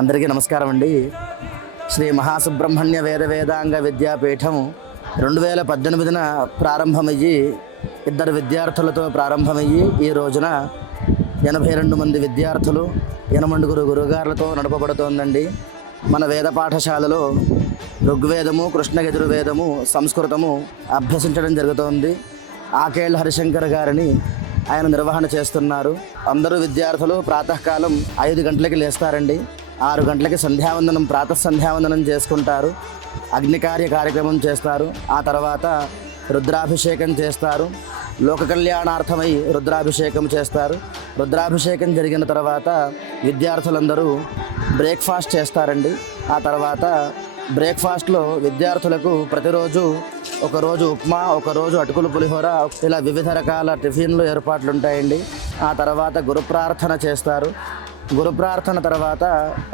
అందరికీ నమస్కారం అండి. శ్రీ మహాసుబ్రహ్మణ్య వేదాంగ విద్యాపీఠం 2018న ప్రారంభమయ్యి ఇద్దరు విద్యార్థులతో ప్రారంభమయ్యి ఈ రోజున 82 మంది విద్యార్థులు 8 గురుగారులతో నడపబడుతోందండి. మన వేద పాఠశాలలో ఋగ్వేదము, కృష్ణయజుర్వేదము, సంస్కృతము అభ్యసించడం జరుగుతోంది. ఆకేళ్ళ హరిశంకర్ గారిని ఆయన నిర్వహణ చేస్తున్నారు. అందరూ విద్యార్థులు ప్రాతకాలం 5 గంటలకి లేస్తారండి. 6 గంటలకి సంధ్యావందనం, సంధ్యావందనం చేసుకుంటారు. అగ్నికార్య కార్యక్రమం చేస్తారు. ఆ తర్వాత రుద్రాభిషేకం చేస్తారు. లోక కళ్యాణార్థమై రుద్రాభిషేకం చేస్తారు. రుద్రాభిషేకం జరిగిన తర్వాత విద్యార్థులందరూ బ్రేక్ఫాస్ట్ చేస్తారండి. ఆ తర్వాత బ్రేక్ఫాస్ట్లో విద్యార్థులకు ప్రతిరోజు ఒకరోజు ఉప్మా, ఒకరోజు అటుకులు పులిహోర, ఇలా వివిధ రకాల టిఫిన్లు ఏర్పాట్లు ఉంటాయండి. ఆ తర్వాత గురు ప్రార్థన చేస్తారు. గురు ప్రార్థన తర్వాత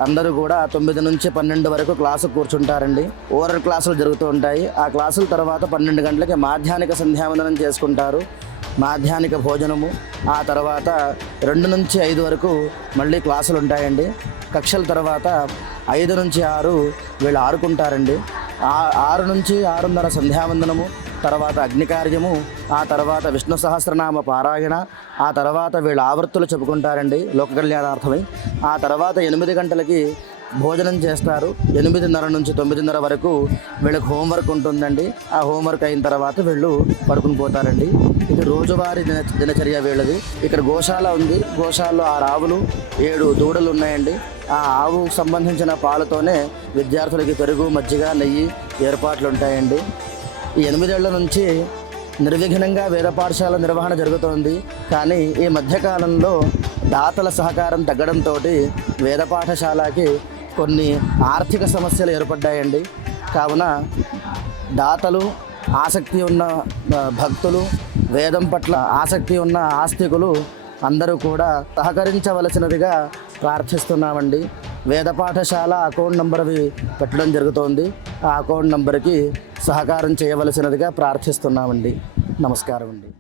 అందరూ కూడా 9 నుంచి 12 వరకు క్లాసు కూర్చుంటారండి. ఓరల్ క్లాసులు జరుగుతూ ఉంటాయి. ఆ క్లాసుల తర్వాత 12 గంటలకి మాధ్యాహ్నిక సంధ్యావందనం చేసుకుంటారు. మాధ్యాహ్నిక భోజనము. ఆ తర్వాత 2 నుంచి 5 వరకు మళ్ళీ క్లాసులు ఉంటాయండి. కక్షల తర్వాత 5 నుంచి 6 వీళ్ళు ఆడుకుంటారండి. 6 నుంచి 6:30 సంధ్యావందనము, తర్వాత అగ్నికార్యము, ఆ తర్వాత విష్ణు సహస్రనామ పారాయణ, ఆ తర్వాత వీళ్ళు ఆవర్తులు చెప్పుకుంటారండి లోక కళ్యాణార్థమై. ఆ తర్వాత 8 గంటలకి భోజనం చేస్తారు. 8:30 నుంచి 9:30 వరకు వీళ్ళకి హోంవర్క్ ఉంటుందండి. ఆ హోంవర్క్ అయిన తర్వాత వీళ్ళు పడుకుని పోతారండి. ఇది రోజువారీ దినచర్య వీళ్ళది. ఇక్కడ గోశాల ఉంది. గోశాలలో 6 ఆవులు, 7 దూడలు ఉన్నాయండి. ఆ ఆవుకు సంబంధించిన పాలతోనే విద్యార్థులకి పెరుగు, మజ్జిగ, నెయ్యి ఏర్పాట్లు ఉంటాయండి. ఈ 8 ఏళ్ల నుంచి నిర్విఘ్నంగా వేద పాఠశాల నిర్వహణ జరుగుతోంది. కానీ ఈ మధ్యకాలంలో దాతల సహకారం తగ్గడంతో వేద పాఠశాలకి కొన్ని ఆర్థిక సమస్యలు ఏర్పడ్డాయండి. కావున దాతలు, ఆసక్తి ఉన్న భక్తులు, వేదం పట్ల ఆసక్తి ఉన్న ఆస్తికులు అందరూ కూడా సహకరించవలసినదిగా ప్రార్థిస్తున్నామండి. వేద పాఠశాల అకౌంట్ నంబర్ పెట్టడం జరుగుతోంది. ఆ అకౌంట్ నంబర్కి సహకారం చేయవలసినదిగా ప్రార్థిస్తున్నామండి. నమస్కారం అండి.